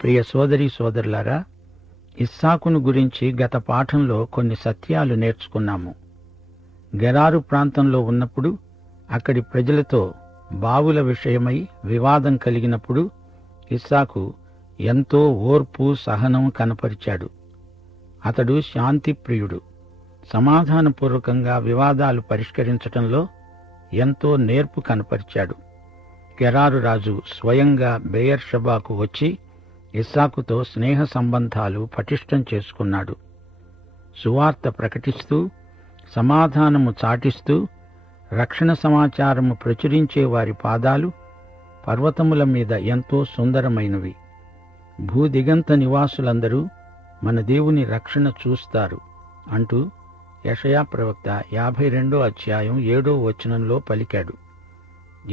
ప్రియ సోదరీ సోదరులారా, ఇస్సాకును గురించి గత పాఠంలో కొన్ని సత్యాలు నేర్చుకున్నాము. గెరారు ప్రాంతంలో ఉన్నప్పుడు అక్కడి ప్రజలతో బావుల విషయమై వివాదం కలిగినప్పుడు ఇస్సాకు ఎంతో ఓర్పు సహనం కనపరిచాడు. అతడు శాంతిప్రియుడు. సమాధానపూర్వకంగా వివాదాలు పరిష్కరించటంలో ఎంతో నేర్పు కనపరిచాడు. గెరారు రాజు స్వయంగా బెయేర్షెబాకు వచ్చి ఇస్సాకుతో స్నేహ సంబంధాలు పటిష్టం చేసుకున్నాడు. సువార్త ప్రకటిస్తూ, సమాధానము చాటిస్తూ, రక్షణ సమాచారము ప్రచురించే వారి పాదాలు పర్వతముల మీద ఎంతో సుందరమైనవి. భూదిగంత నివాసులందరూ మన దేవుని రక్షణ చూస్తారు అంటూ యెషయా ప్రవక్త 52వ అధ్యాయం 7వ వచనంలో పలికాడు.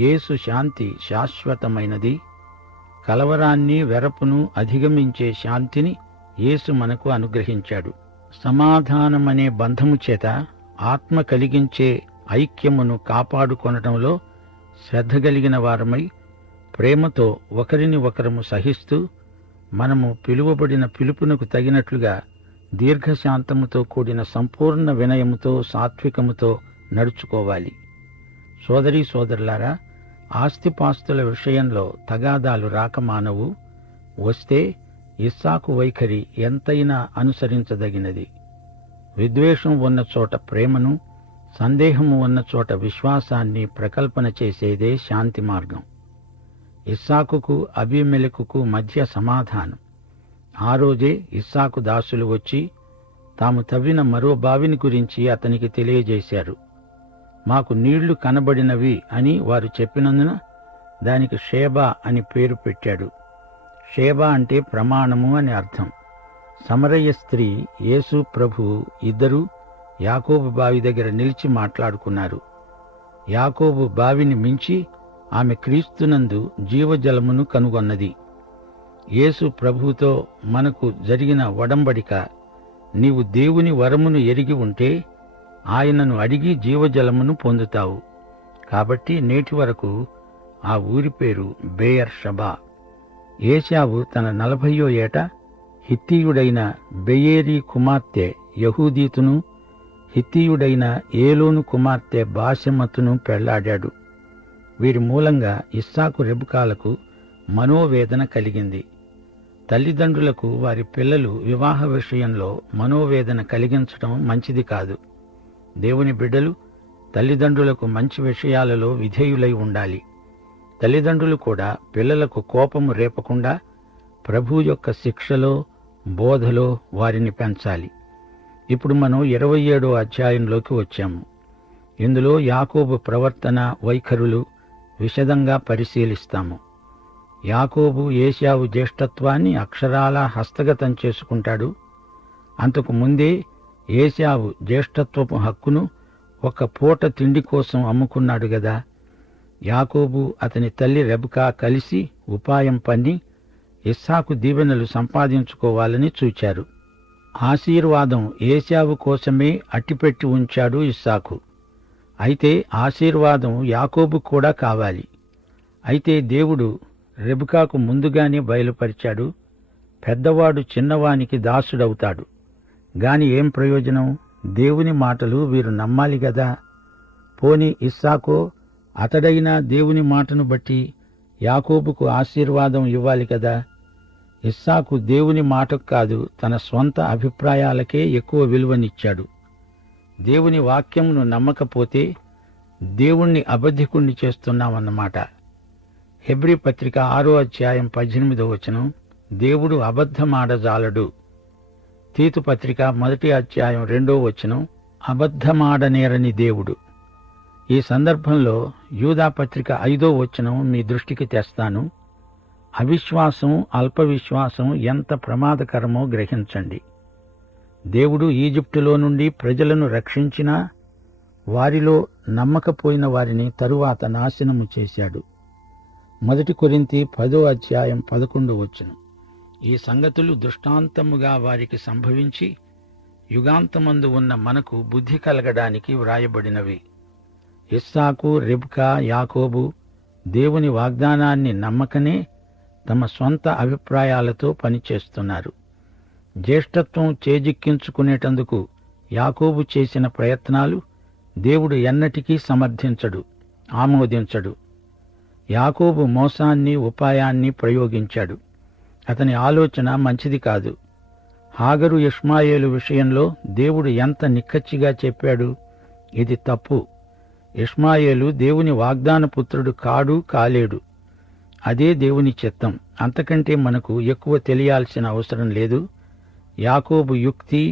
యేసు శాంతి శాశ్వతమైనది. కలవరాన్ని, వెరపును అధిగమించే శాంతిని యేసు మనకు అనుగ్రహించాడు. సమాధానమనే బంధము చేత ఆత్మ కలిగించే ఐక్యమును కాపాడుకొనటంలో శ్రద్ధ కలిగిన వారమై ప్రేమతో ఒకరిని ఒకరము సహిస్తూ మనము పిలువబడిన పిలుపునకు తగినట్లుగా దీర్ఘశాంతముతో కూడిన సంపూర్ణ వినయముతో, సాత్వికముతో నడుచుకోవాలి. సోదరీ సోదరులారా, ఆస్తిపాస్తుల విషయంలో తగాదాలు రాకమానవు. వస్తే ఇస్సాకు వైఖరి ఎంతైనా అనుసరించదగినది. విద్వేషం ఉన్న చోట ప్రేమను, సందేహము ఉన్న చోట విశ్వాసాన్ని ప్రకల్పన చేసేదే శాంతి మార్గం. ఇస్సాకుకు అబీమెలెకుకు మధ్య సమాధానం. ఆ రోజే ఇస్సాకు దాసులు వచ్చి తాము తవ్విన మరో బావిని గురించి అతనికి తెలియజేశారు. మాకు నీళ్లు కనబడినవి అని వారు చెప్పినందున దానికి షేబా అని పేరు పెట్టాడు. షేబా అంటే ప్రమాణము అని అర్థం. సమరయ స్త్రీ, యేసు ప్రభువు ఇద్దరూ యాకోబు బావి దగ్గర నిలిచి మాట్లాడుకున్నారు. యాకోబు బావిని మించి ఆమె క్రీస్తునందు జీవజలమును కనుగొన్నది. యేసు ప్రభువుతో మనకు జరిగిన ఒడంబడిక, నీవు దేవుని వరమును ఎరిగి ఉంటే ఆయనను అడిగి జీవజలమును పొందుతావు. కాబట్టి నేటి వరకు ఆ ఊరి పేరు బెయేర్షెబా. ఏశావు తన 40వ ఏట హిత్తీయుడైన బెయేరీ కుమార్తె యహూదీతును, హిత్తీయుడైన ఏలోను కుమార్తె బాశెమతును పెళ్లాడాడు. వీరి మూలంగా ఇస్సాకు రెబెకాలకు మనోవేదన కలిగింది. తల్లిదండ్రులకు వారి పిల్లలు వివాహ విషయంలో మనోవేదన కలిగించడం మంచిది కాదు. దేవుని బిడ్డలు తల్లిదండ్రులకు మంచి విషయాలలో విధేయులై ఉండాలి. తల్లిదండ్రులు కూడా పిల్లలకు కోపము రేపకుండా ప్రభువు యొక్క శిక్షలో, బోధలో వారిని పెంచాలి. ఇప్పుడు మనం 27వ అధ్యాయంలోకి వచ్చాము. ఇందులో యాకోబు ప్రవర్తన, వైఖరులు విశదంగా పరిశీలిస్తాము. యాకోబు ఏశావు జ్యేష్ఠత్వాన్ని అక్షరాలా హస్తగతం చేసుకుంటాడు. అంతకు ముందే ఏశావు జ్యేష్ఠత్వపు హక్కును ఒక పూట తిండి కోసం అమ్ముకున్నాడు గదా. యాకోబు అతని తల్లి రెబెకా కలిసి ఉపాయం పన్ని ఇస్సాకు దీవెనలు సంపాదించుకోవాలని చూచారు. ఆశీర్వాదం ఏశావు కోసమే అట్టిపెట్టి ఉంచాడు ఇస్సాకు. అయితే ఆశీర్వాదం యాకోబు కూడా కావాలి. అయితే దేవుడు రెబెకాకు ముందుగానే బయలుపరిచాడు, పెద్దవాడు చిన్నవానికి దాసుడవుతాడు. గాని ఏం ప్రయోజనం? దేవుని మాటలు వీరు నమ్మాలి గదా. పోని ఇస్సాకో అతడైనా దేవుని మాటను బట్టి యాకోబుకు ఆశీర్వాదం ఇవ్వాలి కదా. ఇస్సాకు దేవుని మాటకు కాదు, తన స్వంత అభిప్రాయాలకే ఎక్కువ విలువనిచ్చాడు. దేవుని వాక్యమును నమ్మకపోతే దేవుణ్ణి అబద్ధికుణ్ణి చేస్తున్నామన్నమాట. హెబ్రీ పత్రిక 6వ అధ్యాయం 18వ వచనం, దేవుడు అబద్ధమాడజాలడు. తీతు పత్రిక 1వ అధ్యాయం 2వ వచనం, అబద్ధమాడనేరని దేవుడు. ఈ సందర్భంలో యూదా పత్రిక 5వ వచనం మీ దృష్టికి తెస్తాను. అవిశ్వాసం, అల్పవిశ్వాసం ఎంత ప్రమాదకరమో గ్రహించండి. దేవుడు ఈజిప్టులో నుండి ప్రజలను రక్షించినా వారిలో నమ్మకపోయిన వారిని తరువాత నాశనము చేశాడు. 1 కొరింథీ 10వ అధ్యాయం 11వ వచనం. ఈ సంగతులు దృష్టాంతముగా వారికి సంభవించి యుగాంతమందు ఉన్న మనకు బుద్ధి కలగడానికి వ్రాయబడినవి. ఇస్సాకు, రెబెకా, యాకోబు దేవుని వాగ్దానాన్ని నమ్మకనే తమ సొంత అభిప్రాయాలతో పనిచేస్తున్నారు. జ్యేష్ఠత్వం చేజిక్కించుకునేటందుకు యాకోబు చేసిన ప్రయత్నాలు దేవుడు ఎన్నటికీ సమర్థించడు, ఆమోదించడు. యాకోబు మోసాన్ని, ఉపాయాన్ని ప్రయోగించాడు. అతని ఆలోచన మంచిది కాదు. హాగరు ఇష్మాయేలు విషయంలో దేవుడు ఎంత నిక్కచ్చిగా చెప్పాడు. ఇది తప్పు. ఇష్మాయేలు దేవుని వాగ్దాన పుత్రుడు కాడు, కాలేడు. అదే దేవుని చిత్తం. అంతకంటే మనకు ఎక్కువ తెలియాల్సిన అవసరం లేదు. యాకోబు యుక్తి,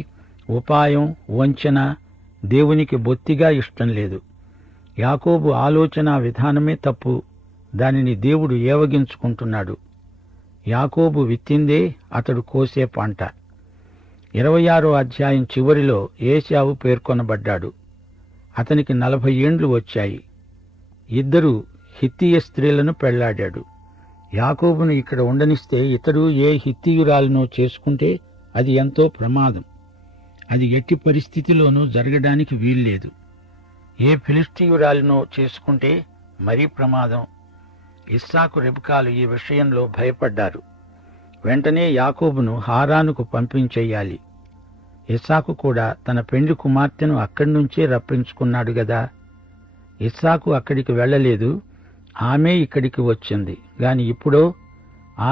ఉపాయం, వంచన దేవునికి బొత్తిగా ఇష్టం లేదు. యాకోబు ఆలోచన విధానమే తప్పు. దానిని దేవుడు ఏవగించుకుంటున్నాడు. యాకోబు విత్తిందే అతడు కోసే పంట. 26వ అధ్యాయం చివరిలో ఏశావు పేర్కొనబడ్డాడు. అతనికి 40 ఏండ్లు వచ్చాయి. 2 హిత్తీయ స్త్రీలను పెళ్లాడాడు. యాకోబును ఇక్కడ ఉండనిస్తే ఇతడు ఏ హిత్తీయురాలను చేసుకుంటే అది ఎంతో ప్రమాదం. అది ఎట్టి పరిస్థితిలోనూ జరగడానికి వీల్లేదు. ఏ ఫిలిష్తీయురాలినో చేసుకుంటే మరీ ప్రమాదం. ఇస్సాకు, రెబెకాలు ఈ విషయంలో భయపడ్డారు. వెంటనే యాకోబును హారానుకు పంపించెయ్యాలి. ఇస్సాకు కూడా తన పెండ్లి కుమార్తెను అక్కడి నుంచే రప్పించుకున్నాడు గదా. ఇస్సాకు అక్కడికి వెళ్ళలేదు, ఆమె ఇక్కడికి వచ్చింది. గాని ఇప్పుడో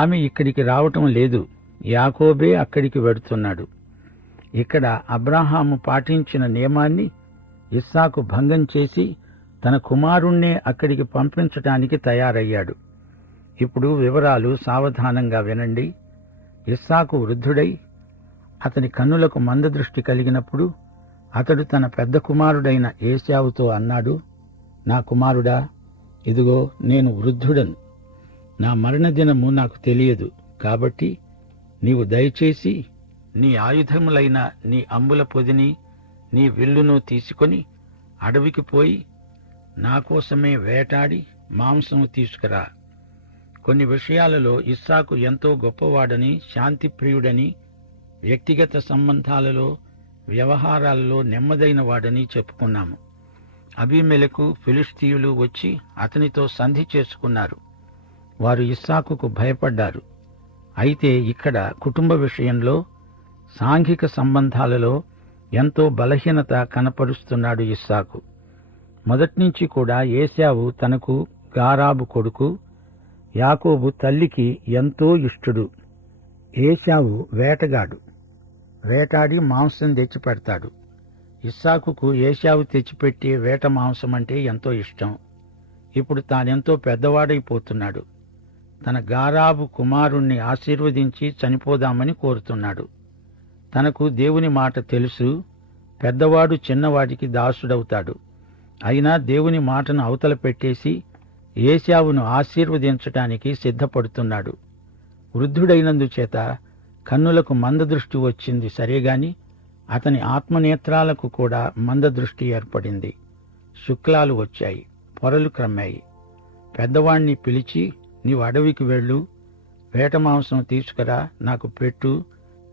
ఆమె ఇక్కడికి రావటం లేదు, యాకోబే అక్కడికి వెడుతున్నాడు. ఇక్కడ అబ్రాహాము పాటించిన నియమాన్ని ఇస్సాకు భంగం చేసి తన కుమారుణ్ణే అక్కడికి పంపించటానికి తయారయ్యాడు. ఇప్పుడు వివరాలు సావధానంగా వినండి. ఇస్సాకు వృద్ధుడై అతని కన్నులకు మందదృష్టి కలిగినప్పుడు అతడు తన పెద్ద కుమారుడైన ఏశావుతో అన్నాడు, నా కుమారుడా, ఇదిగో నేను వృద్ధుడను. నా మరణదినము నాకు తెలియదు. కాబట్టి నీవు దయచేసి నీ ఆయుధములైన నీ అంబుల పొదిని, నీ విల్లును తీసుకొని అడవికి పోయి నా కోసమే వేటాడి మాంసము తీసుకురా. కొన్ని విషయాలలో ఇస్సాకు ఎంతో గొప్పవాడని, శాంతిప్రియుడని, వ్యక్తిగత సంబంధాలలో, వ్యవహారాలలో నెమ్మదైన వాడని చెప్పుకున్నాము. అబీమెలెకు, ఫిలిష్తీయులు వచ్చి అతనితో సంధి చేసుకున్నారు. వారు ఇస్సాకుకు భయపడ్డారు. అయితే ఇక్కడ కుటుంబ విషయంలో, సాంఘిక సంబంధాలలో ఎంతో బలహీనత కనపరుస్తున్నాడు ఇస్సాకు. మొదట్నుంచి కూడా ఏశావు తనకు గారాబు కొడుకు, యాకోబు తల్లికి ఎంతో ఇష్టుడు. ఏశావు వేటగాడు, వేటాడి మాంసం తెచ్చిపెడతాడు. ఇస్సాకుకు ఏశావు తెచ్చిపెట్టే వేట మాంసం అంటే ఎంతో ఇష్టం. ఇప్పుడు తానెంతో పెద్దవాడైపోతున్నాడు. తన గారాబు కుమారుణ్ణి ఆశీర్వదించి చనిపోదామని కోరుతున్నాడు. తనకు దేవుని మాట తెలుసు, పెద్దవాడు చిన్నవాడికి దాసుడవుతాడు. అయినా దేవుని మాటను అవతల పెట్టేసి ఏశావును ఆశీర్వదించటానికి సిద్ధపడుతున్నాడు. వృద్ధుడైనందుచేత కన్నులకు మందదృష్టి వచ్చింది సరేగాని అతని ఆత్మనేత్రాలకు కూడా మందదృష్టి ఏర్పడింది. శుక్లాలు వచ్చాయి, పొరలు క్రమ్మాయి. పెద్దవాణ్ణి పిలిచి, నీవు అడవికి వెళ్ళు, వేట మాంసం తీసుకురా, నాకు పెట్టు,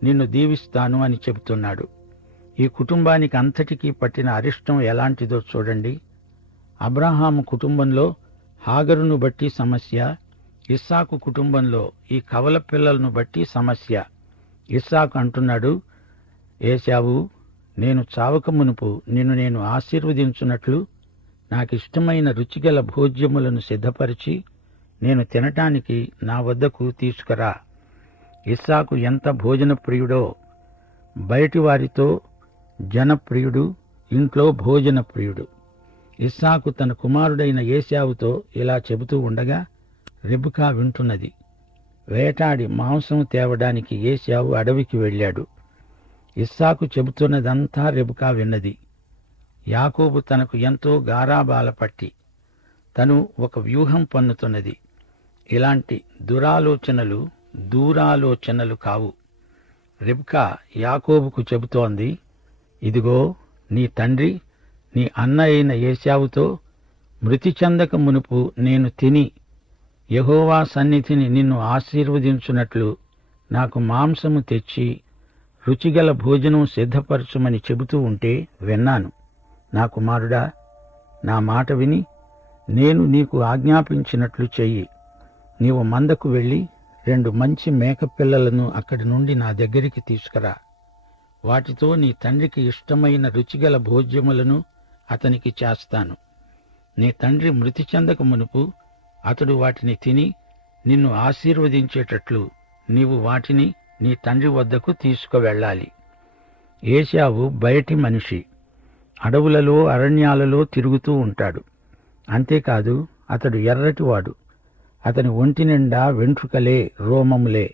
నిన్ను దీవిస్తాను అని చెబుతున్నాడు. ఈ కుటుంబానికి అంతటికీ పట్టిన అరిష్టం ఎలాంటిదో చూడండి. అబ్రాహాము కుటుంబంలో హాగరును బట్టి సమస్య, ఇస్సాకు కుటుంబంలో ఈ కవల పిల్లలను బట్టి సమస్య. ఇస్సాకు అంటున్నాడు, ఏశావు, నేను చావక మునుపు నిన్ను నేను ఆశీర్వదించున్నట్లు నాకిష్టమైన రుచిగల భోజ్యములను సిద్ధపరిచి నేను తినటానికి నా వద్దకు తీసుకురా. ఇస్సాకు ఎంత భోజన ప్రియుడో, బయటి వారితో జనప్రియుడు, ఇంట్లో భోజన ప్రియుడు. ఇస్సాకు తన కుమారుడైన ఏశావుతో ఇలా చెబుతూ ఉండగా రెబెకా వింటున్నది. వేటాడి మాంసం తేవడానికి ఏశావు అడవికి వెళ్ళాడు. ఇస్సాకు చెబుతున్నదంతా రెబెకా విన్నది. యాకోబు తనకు ఎంతో గారాబాల పట్టి తను ఒక వ్యూహం పన్నుతున్నది. ఇలాంటి దురాలోచనలు దూరాలోచనలు కావు. రెబెకా యాకోబుకు చెబుతోంది, ఇదిగో నీ తండ్రి నీ అన్న అయిన ఏశావుతో మృతి చెందక మునుపు నేను తిని యెహోవా సన్నిధిని నిన్ను ఆశీర్వదించున్నట్లు నాకు మాంసము తెచ్చి రుచిగల భోజనం సిద్ధపరచుమని చెబుతూ ఉంటే విన్నాను. నా కుమారుడా, నా మాట విని నేను నీకు ఆజ్ఞాపించినట్లు చెయ్యి. నీవు మందకు వెళ్ళి 2 మంచి మేకపిల్లలను అక్కడి నుండి నా దగ్గరికి తీసుకురా. వాటితో నీ తండ్రికి ఇష్టమైన రుచిగల భోజ్యములను అతనికి చేస్తాను. నీ తండ్రి మృతి చెందక మునుపు అతడు వాటిని తిని నిన్ను ఆశీర్వదించేటట్లు నీవు వాటిని నీ తండ్రి వద్దకు తీసుకువెళ్ళాలి. ఏశావు బయటి మనిషి, అడవులలో అరణ్యాలలో తిరుగుతూ ఉంటాడు. అంతేకాదు, అతడు ఎర్రటివాడు. అతని ఒంటి నిండా వెంట్రుకలే, రోమములే.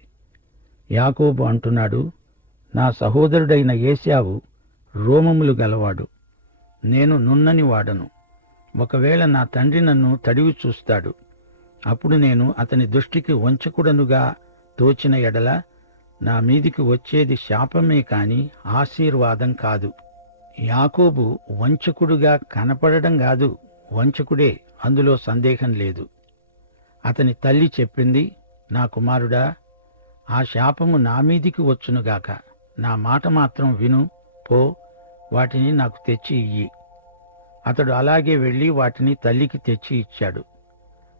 యాకోబు అంటున్నాడు, నా సహోదరుడైన ఏశావు రోమములు గలవాడు, నేను నున్నని వాడను. ఒకవేళ నా తండ్రి నన్ను తడివి చూస్తాడు. అప్పుడు నేను అతని దృష్టికి వంచకుడనుగా తోచిన ఎడల నా మీదికి వచ్చేది శాపమే కాని ఆశీర్వాదం కాదు. యాకోబు వంచకుడుగా కనపడడం కాదు, వంచకుడే, అందులో సందేహం లేదు. అతని తల్లి చెప్పింది, నా కుమారుడా, ఆ శాపము నా మీదికి వచ్చునుగాక. నా మాట మాత్రం విను, పో, వాటిని నాకు తెచ్చి ఇయ్యి. అతడు అలాగే వెళ్లి వాటిని తల్లికి తెచ్చి ఇచ్చాడు.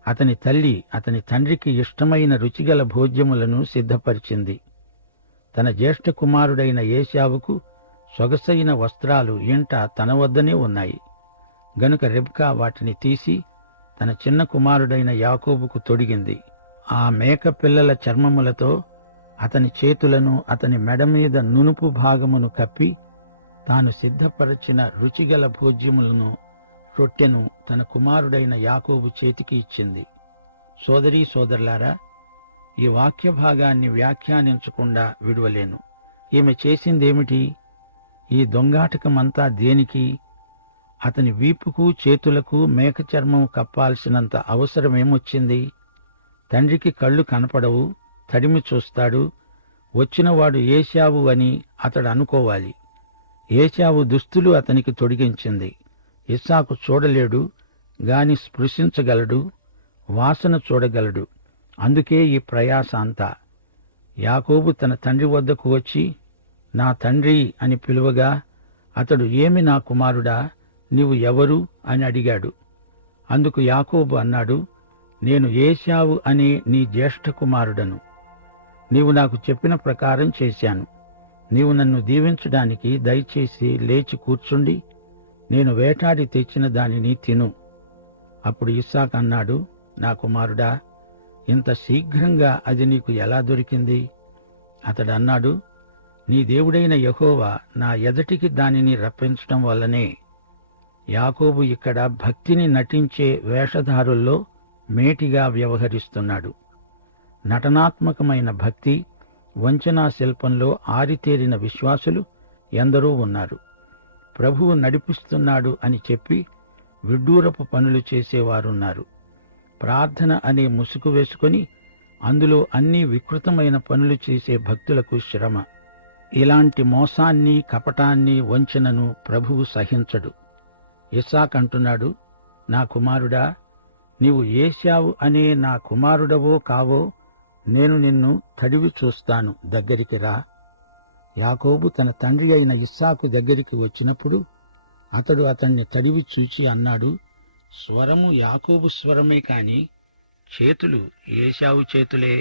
అతని తల్లి అతని తండ్రికి ఇష్టమైన రుచిగల భోజ్యములను సిద్ధపరిచింది. తన జ్యేష్ఠ కుమారుడైన ఏశావుకు సొగసైన వస్త్రాలు ఇంట తన వద్దనే ఉన్నాయి గనుక రెబ్కా వాటిని తీసి తన చిన్న కుమారుడైన యాకోబుకు తొడిగింది. ఆ మేక పిల్లల చర్మములతో అతని చేతులను, అతని మెడ మీద నునుపు భాగమును కప్పి తాను సిద్ధపరచిన రుచిగల భోజ్యములను, రొట్టెను తన కుమారుడైన యాకోబు చేతికి ఇచ్చింది. సోదరీ సోదరులారా, ఈ వాక్య భాగాన్ని వ్యాఖ్యానించకుండా విడువలేను. ఈమె చేసిందేమిటి? ఈ దొంగాటకమంతా దేనికి? అతని వీపుకు చేతులకు మేక చర్మం కప్పాల్సినంత అవసరమేమొచ్చింది? తండ్రికి కళ్ళు కనపడవు, తడిమి చూస్తాడు. వచ్చినవాడు ఏశావు అని అతడు అనుకోవాలి. ఏశావు దుస్తులు అతనికి తొడిగించింది. ఇస్సాకు చూడలేడు గాని స్పృశించగలడు, వాసన చూడగలడు. అందుకే ఈ ప్రయాస అంతా. యాకోబు తన తండ్రి వద్దకు వచ్చి నా తండ్రి అని పిలువగా అతడు, ఏమి నా కుమారుడా, నీవు ఎవరు అని అడిగాడు. అందుకు యాకోబు అన్నాడు, నేను ఏశావు అనే నీ జ్యేష్ఠ కుమారుడను. నీవు నాకు చెప్పిన ప్రకారం చేశాను. నీవు నన్ను దీవించడానికి దయచేసి లేచి కూర్చుండి నేను వేటాడి తెచ్చిన దానిని తిను. అప్పుడు ఇస్సాకు అన్నాడు, నా కుమారుడా, ఇంత శీఘ్రంగా అది నీకు ఎలా దొరికింది? అతడు అన్నాడు, నీ దేవుడైన యెహోవా నా ఎదటికి దానిని రప్పించటం వల్లనే. యాకోబు ఇక్కడ భక్తిని నటించే వేషధారుల్లో మేటిగా వ్యవహరిస్తున్నాడు. నటనాత్మకమైన భక్తి, వంచనా శిల్పంలో ఆరితేరిన విశ్వాసులు ఎందరో ఉన్నారు. ప్రభువు నడిపిస్తున్నాడు అని చెప్పి విడ్డూరపు పనులు చేసేవారున్నారు. ప్రార్థన అనే ముసుగు వేసుకొని అందులో అన్ని వికృతమైన పనులు చేసే భక్తులకు శ్రమ. ఇలాంటి మోసాన్ని, కపటాన్ని, వంచనను ప్రభువు సహించడు. ఇస్సాకు అంటున్నాడు, నా కుమారుడా, నీవు ఏశావు అనే నా కుమారుడవో కావో నేను నిన్ను తడివి చూస్తాను, దగ్గరికి రా. యాకోబు తన తండ్రి అయిన ఇస్సాకు దగ్గరికి వచ్చినప్పుడు అతడు అతన్ని తడివి చూచి అన్నాడు, స్వరము యాకోబు స్వరమే కాని చేతులు ఏశావు చేతులే.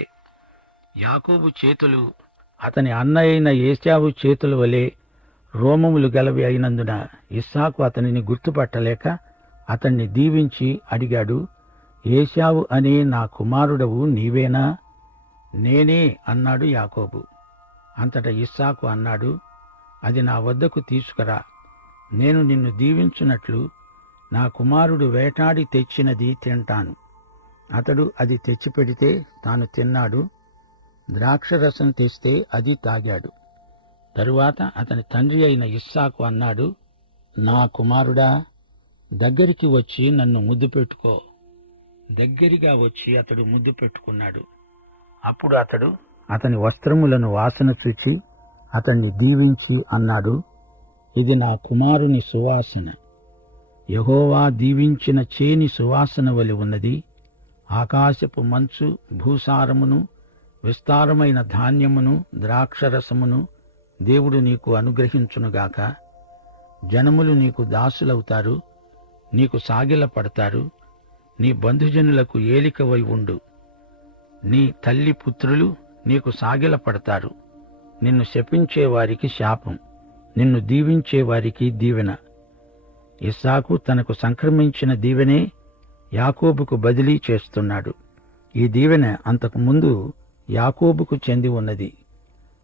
యాకోబు చేతులు అతని అన్న అయిన ఏశావు చేతుల వలె రోమములు గలవి అయినందున ఇస్సాకు అతనిని గుర్తుపట్టలేక అతన్ని దీవించి అడిగాడు, ఏశావు అనే నా కుమారుడవు నీవేనా? నేనే అన్నాడు యాకోబు. అంతటా ఇస్సాకు అన్నాడు, అది నా వద్దకు తీసుకురా. నేను నిన్ను దీవించున్నట్లు నా కుమారుడు వేటాడి తెచ్చినది తింటాను. అతడు అది తెచ్చిపెడితే తాను తిన్నాడు, ద్రాక్షరసం తెస్తే అది తాగాడు. తరువాత అతని తండ్రి అయిన ఇస్సాకు అన్నాడు, నా కుమారుడా, దగ్గరికి వచ్చి నన్ను ముద్దు పెట్టుకో. దగ్గరగా వచ్చి అతడు ముద్దు పెట్టుకున్నాడు. అప్పుడు అతడు అతని వస్త్రములను వాసన చూచి అతన్ని దీవించి అన్నాడు, ఇది నా కుమారుని సువాసన. యెహోవా దీవించిన చేని సువాసన వలె ఉన్నది. ఆకాశపు మంచు, భూసారమును, విస్తారమైన ధాన్యమును, ద్రాక్షరసమును దేవుడు నీకు అనుగ్రహించునుగాక. జనములు నీకు దాసులవుతారు, నీకు సాగిల పడతారు. నీ బంధుజనులకు ఏలికవై ఉండు. నీ తల్లి పుత్రులు నీకు సాగిలపడతారు. నిన్ను శపించేవారికి శాపం, నిన్ను దీవించేవారికి దీవెన. ఇస్సాకు తనకు సంక్రమించిన దీవెనే యాకోబుకు బదిలీ చేస్తున్నాడు. ఈ దీవెన అంతకుముందు యాకోబుకు చెంది ఉన్నది.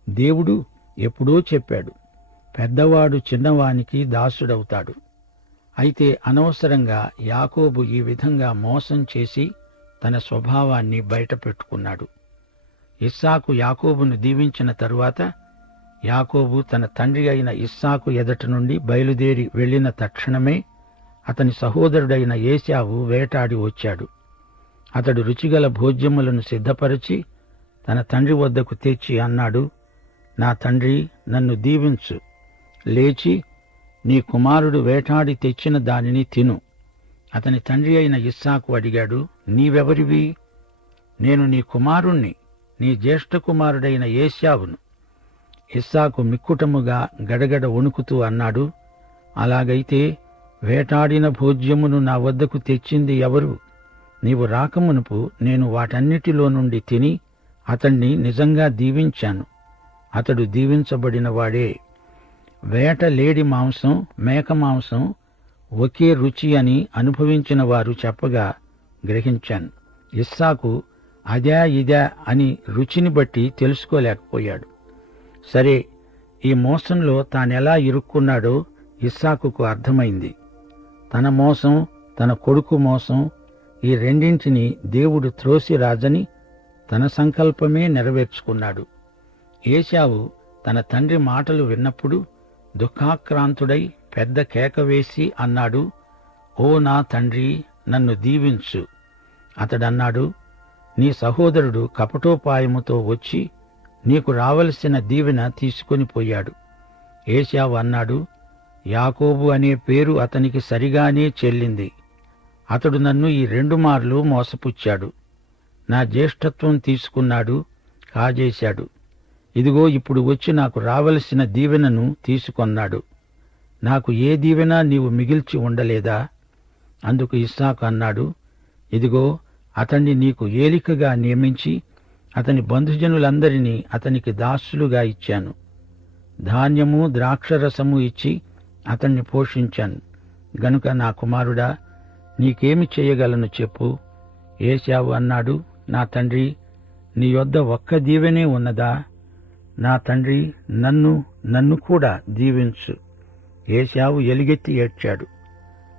దేవుడు ఎప్పుడూ చెప్పాడు, పెద్దవాడు చిన్నవానికి దాసుడవుతాడు. అయితే అనవసరంగా యాకోబు ఈ విధంగా మోసం చేసి తన స్వభావాన్ని బయటపెట్టుకున్నాడు. ఇస్సాకు యాకోబును దీవించిన తరువాత యాకోబు తన తండ్రి అయిన ఇస్సాకు ఎదట నుండి బయలుదేరి వెళ్లిన తక్షణమే అతని సహోదరుడైన ఏశావు వేటాడి వచ్చాడు. అతడు రుచిగల భోజ్యములను సిద్ధపరిచి తన తండ్రి వద్దకు తెచ్చి అన్నాడు, నా తండ్రి, నన్ను దీవించు. లేచి నీ కుమారుడు వేటాడి తెచ్చిన దానిని తిను. అతని తండ్రి అయిన ఇస్సాకు అడిగాడు, నీవెవరివి? నేను నీ కుమారుణ్ణి, నీ జ్యేష్ఠ కుమారుడైన ఏశావును. ఇస్సాకు మిక్కుటముగా గడగడ వణుకుతూ అన్నాడు, అలాగైతే వేటాడిన భోజ్యమును నా వద్దకు తెచ్చింది ఎవరు? నీవు రాకమునుపు నేను వాటన్నిటిలో నుండి తిని అతణ్ణి నిజంగా దీవించాను. అతడు దీవించబడినవాడే. వేట లేడి మాంసం, మేక మాంసం ఒకే రుచి అని అనుభవించిన వారు చెప్పగా గ్రహించాను. ఇస్సాకు అదా ఇదా అని రుచిని బట్టి తెలుసుకోలేకపోయాడు. సరే, ఈ మోసంలో తానెలా ఇరుక్కున్నాడో ఇస్సాకుకు అర్థమైంది. తన మోసం, తన కొడుకు మోసం, ఈ రెండింటినీ దేవుడు త్రోసిరాజని తన సంకల్పమే నెరవేర్చుకున్నాడు. ఏశావు తన తండ్రి మాటలు విన్నప్పుడు దుఃఖాక్రాంతుడై పెద్ద కేక వేసి అన్నాడు, ఓ నా తండ్రి, నన్ను దీవించు. అతడన్నాడు, నీ సహోదరుడు కపటోపాయముతో వచ్చి నీకు రావలసిన దీవెన తీసుకొని పోయాడు. ఏశావు అన్నాడు, యాకోబు అనే పేరు అతనికి సరిగానే చెల్లింది. అతడు నన్ను ఈ 2 మార్లు మోసపుచ్చాడు. నా జ్యేష్ఠత్వం తీసుకున్నాడు, కాజేశాడు. ఇదిగో ఇప్పుడు వచ్చి నాకు రావలసిన దీవెనను తీసుకొన్నాడు. నాకు ఏ దీవెన నీవు మిగిల్చి ఉండలేదా? అందుకు ఇస్సాకు అన్నాడు, ఇదిగో అతణ్ణి నీకు ఏలికగా నియమించి అతని బంధుజనులందరినీ అతనికి దాసులుగా ఇచ్చాను. ధాన్యము ద్రాక్షరసము ఇచ్చి అతణ్ణి పోషించాను. గనుక నా కుమారుడా, నీకేమి చేయగలను చెప్పు? ఏశావు అన్నాడు, నా తండ్రి, నీ యొద్ద ఒక్క దీవెనే ఉన్నదా? నా తండ్రి, నన్ను కూడా దీవించు. ఏశావు ఎలుగెత్తి ఏడ్చాడు.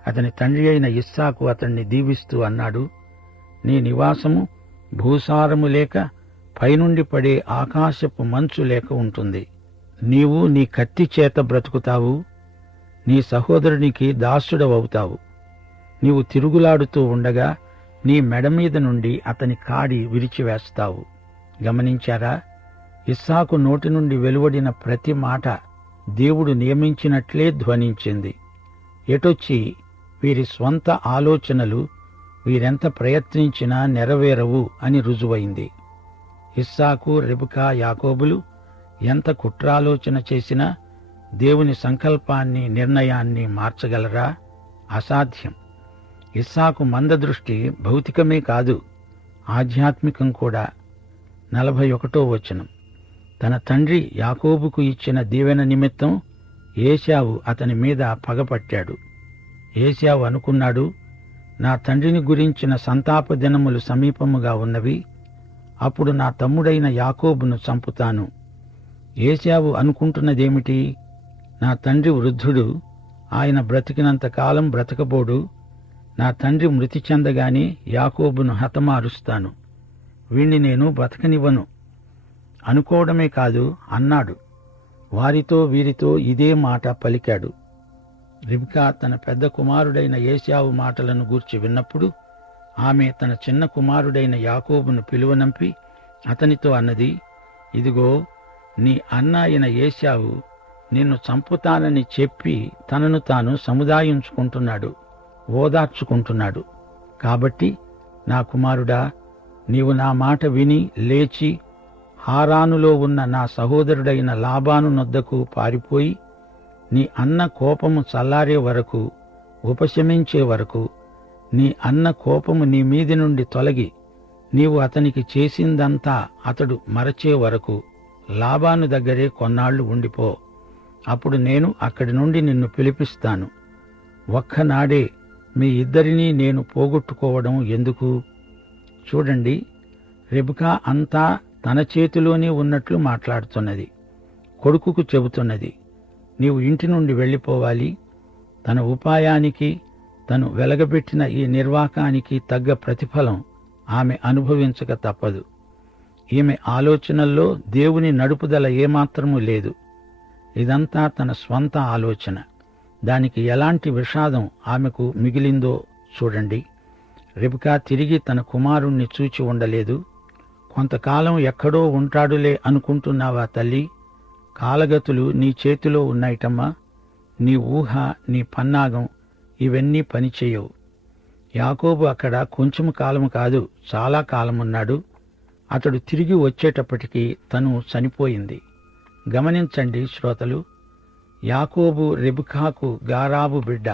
అతని తండ్రి అయిన ఇస్సాకు అతణ్ణి దీవిస్తూ అన్నాడు, నీ నివాసము భూసారము లేక పైనుండి పడే ఆకాశపు మంచు లేక ఉంటుంది. నీవు నీ కత్తి చేత బ్రతుకుతావు, నీ సహోదరునికి దాసుడవవుతావు. నీవు తిరుగులాడుతూ ఉండగా నీ మెడ మీద నుండి అతని కాడి విరిచివేస్తావు. గమనించారా? ఇస్సాకు నోటి నుండి వెలువడిన ప్రతి మాట దేవుడు నియమించినట్లే ధ్వనించింది. ఎటొచ్చి వీరి స్వంత ఆలోచనలు వీరెంత ప్రయత్నించినా నెరవేరవు అని రుజువైంది. ఇస్సాకు, రెబెకా, యాకోబులు ఎంత కుట్రాలోచన చేసినా దేవుని సంకల్పాన్ని, నిర్ణయాన్ని మార్చగలరా? అసాధ్యం. ఇస్సాకు మందదృష్టి భౌతికమే కాదు, ఆధ్యాత్మికం కూడా. 41వ వచనం. తన తండ్రి యాకోబుకు ఇచ్చిన దీవెన నిమిత్తం ఏశావు అతని మీద పగపట్టాడు. ఏశావు అనుకున్నాడు, నా తండ్రిని గురించిన సంతాప దినములు సమీపముగా ఉన్నవి, అప్పుడు నా తమ్ముడైన యాకోబును చంపుతాను. ఏశావు అనుకుంటున్నదేమిటి? నా తండ్రి వృద్ధుడు, ఆయన బ్రతికినంత కాలం బ్రతకబోడు. నా తండ్రి మృతి చెందగానే యాకోబును హతమారుస్తాను, వీణ్ణి నేను బ్రతకనివ్వను అనుకోవడమే కాదు, అన్నాడు. వారితో వీరితో ఇదే మాట పలికాడు. రిబ్కా తన పెద్ద కుమారుడైన ఏశావు మాటలను గూర్చి విన్నప్పుడు ఆమె తన చిన్న కుమారుడైన యాకోబును పిలువనంపి అతనితో అన్నది, ఇదిగో నీ అన్న అయిన ఏశావు నిన్ను చంపుతానని చెప్పి తనను తాను సముదాయించుకుంటున్నాడు, ఓదార్చుకుంటున్నాడు. కాబట్టి నా కుమారుడా, నీవు నా మాట విని లేచి హారానులో ఉన్న నా సహోదరుడైన లాబాను నొద్దకు పారిపోయి నీ అన్న కోపము చల్లారే వరకు, ఉపశమించే వరకు, నీ అన్న కోపము నీ మీది నుండి తొలగి నీవు అతనికి చేసిందంతా అతడు మరచే వరకు లాబాను దగ్గరే కొన్నాళ్లు ఉండిపో. అప్పుడు నేను అక్కడి నుండి నిన్ను పిలిపిస్తాను. ఒక్కనాడే మీ ఇద్దరినీ నేను పోగొట్టుకోవడం ఎందుకు? చూడండి, రెబెకా అంతా తన చేతిలోనే ఉన్నట్లు మాట్లాడుతున్నది. కొడుకుకు చెబుతున్నది, నీవు ఇంటి నుండి వెళ్ళిపోవాలి. తన ఉపాయానికి, తను వెలగబెట్టిన ఈ నిర్వాకానికి తగ్గ ప్రతిఫలం ఆమె అనుభవించక తప్పదు. ఈమె ఆలోచనల్లో దేవుని నడుపుదల ఏమాత్రమూ లేదు. ఇదంతా తన స్వంత ఆలోచన. దానికి ఎలాంటి విషాదం ఆమెకు మిగిలిందో చూడండి. రెబెకా తిరిగి తన కుమారుణ్ణి చూచి ఉండలేదు. కొంతకాలం ఎక్కడో ఉంటాడులే అనుకుంటున్నావా తల్లి? కాలగతులు నీ చేతిలో ఉన్నాయిటమ్మా. నీ ఊహ, నీ పన్నాగం ఇవన్నీ పనిచేయవు. యాకోబు అక్కడ కొంచెం కాలం కాదు, చాలా కాలమున్నాడు. అతడు తిరిగి వచ్చేటప్పటికి తను చనిపోయింది. గమనించండి శ్రోతలు, యాకోబు రెబెకాకు గారాబు బిడ్డ.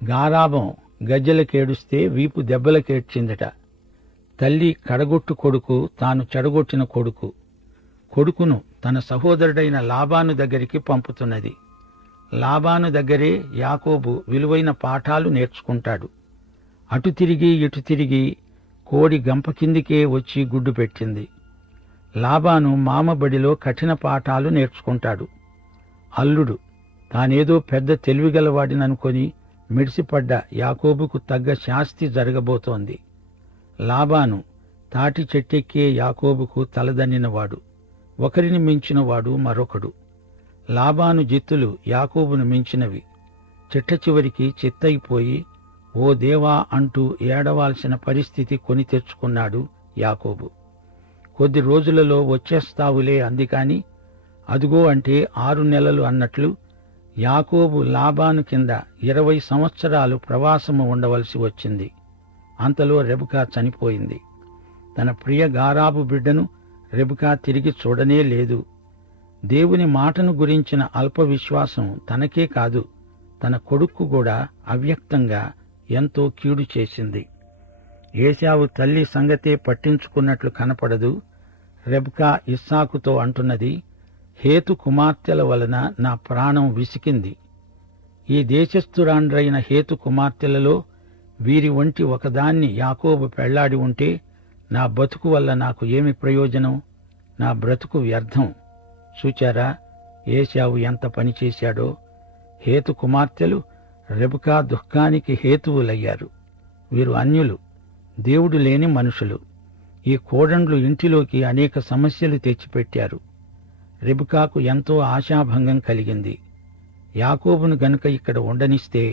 గారాబం గజ్జెలకేడుస్తే వీపు దెబ్బలకేడ్చిందట. తల్లి కడగొట్టు కొడుకు, తాను చెడగొట్టిన కొడుకు. కొడుకును తన సహోదరుడైన లాబాను దగ్గరికి పంపుతున్నది. లాబాను దగ్గరే యాకోబు విలువైన పాఠాలు నేర్చుకుంటాడు. అటు తిరిగి ఇటు తిరిగి కోడి గంప కిందికే వచ్చి గుడ్డు పెట్టింది. లాబాను మామబడిలో కఠిన పాఠాలు నేర్చుకుంటాడు. అల్లుడు తానేదో పెద్ద తెలివిగలవాడిననుకొని మిడిసిపడ్డ యాకోబుకు తగ్గ శాస్తి జరగబోతోంది. లాబాను తాటి చెట్టెక్కే యాకోబుకు తలదన్నినవాడు. ఒకరిని మించినవాడు మరొకడు. లాబాను జిత్తులు యాకోబును మించినవి. చిట్ట చివరికి చిత్తయిపోయి ఓ దేవా అంటూ ఏడవాల్సిన పరిస్థితి కొని తెచ్చుకున్నాడు యాకోబు. కొద్ది రోజులలో వచ్చేస్తావులే అందికాని అదుగో అంటే 6 నెలలు అన్నట్లు యాకోబు లాబాను కింద 20 సంవత్సరాలు ప్రవాసము ఉండవలసి వచ్చింది. అంతలో రెబెకా చనిపోయింది. తన ప్రియ గారాబు బిడ్డను రెబెకా తిరిగి చూడనే లేదు. దేవుని మాటను గురించిన అల్ప విశ్వాసం తనకే కాదు, తన కొడుక్కు కూడా అవ్యక్తంగా ఎంతో కీడు చేసింది. ఏశావు తల్లి సంగతే పట్టించుకున్నట్లు కనపడదు. రెబెకా ఇస్సాకుతో అంటున్నది, హేతు కుమార్తెల వలన నా ప్రాణం విసికింది. ఈ దేశస్థురాండ్రైన హేతు కుమార్తెలలో వీరి వంటి ఒకదాన్ని యాకోబు పెళ్లాడి ఉంటే నా బతుకు వల్ల నాకు ఏమి ప్రయోజనం? నా బ్రతుకు వ్యర్థం. చూచారా ఏశావు ఎంత పనిచేశాడో? హేతు కుమార్తెలు రెబెకా దుఃఖానికి హేతువులయ్యారు. వీరు అన్యులు, దేవుడు లేని మనుషులు. ఈ కోడండ్లు ఇంటిలోకి అనేక సమస్యలు తెచ్చిపెట్టారు. రెబెకాకు ఎంతో ఆశాభంగం కలిగింది. యాకోబును గనుక ఇక్కడ ఉండనిస్తే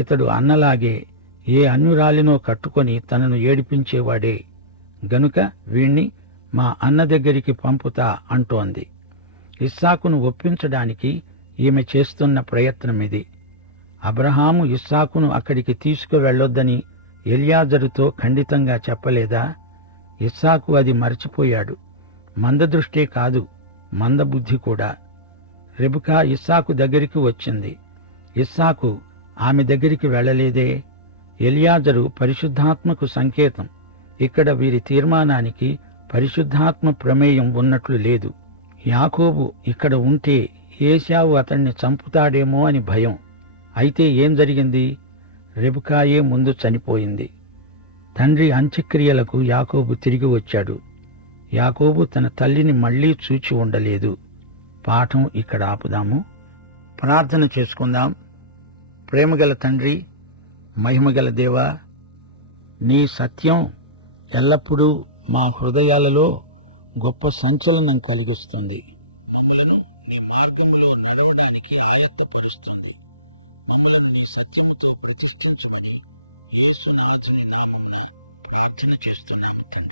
ఇతడు అన్నలాగే ఏ అన్యురాలినో కట్టుకొని తనను ఏడిపించేవాడే. గనుక వీణ్ణి మా అన్న దగ్గరికి పంపుతా అంటోంది. ఇస్సాకును ఒప్పించడానికి ఈమె చేస్తున్న ప్రయత్నమిది. అబ్రహాము ఇస్సాకును అక్కడికి తీసుకువెళ్లొద్దని ఎలియాజరుతో ఖండితంగా చెప్పలేదా? ఇస్సాకు అది మరచిపోయాడు. మందదృష్టే కాదు, మందబుద్ధి కూడా. రెబెకా ఇస్సాకు దగ్గరికి వచ్చింది. ఇస్సాకు ఆమె దగ్గరికి వెళ్లలేదే. ఎలియాజరు పరిశుద్ధాత్మకు సంకేతం. ఇక్కడ వీరి తీర్మానానికి పరిశుద్ధాత్మ ప్రమేయం ఉన్నట్లు లేదు. యాకోబు ఇక్కడ ఉంటే ఏశావు అతణ్ణి చంపుతాడేమో అని భయం. అయితే ఏం జరిగింది? రెబెకాయే ముందు చనిపోయింది. తండ్రి అంత్యక్రియలకు యాకోబు తిరిగి వచ్చాడు. యాకోబు తన తల్లిని మళ్లీ చూచి ఉండలేదు. పాఠం ఇక్కడ ఆపుదాము. ప్రార్థన చేసుకుందాం. ప్రేమగల తండ్రి, మహిమగల దేవా, నీ సత్యం ఎల్లప్పుడూ మా హృదయాలలో గొప్ప సంచలనం కలిగిస్తుంది. మమ్మలను నీ మార్గములో నడవడానికి ఆయత్తపరుస్తుంది. మమ్మలను నీ సత్యముతో ప్రతిష్ఠించమని యేసునాథుని నామమున ప్రార్థన చేస్తున్నాము తండ్రి.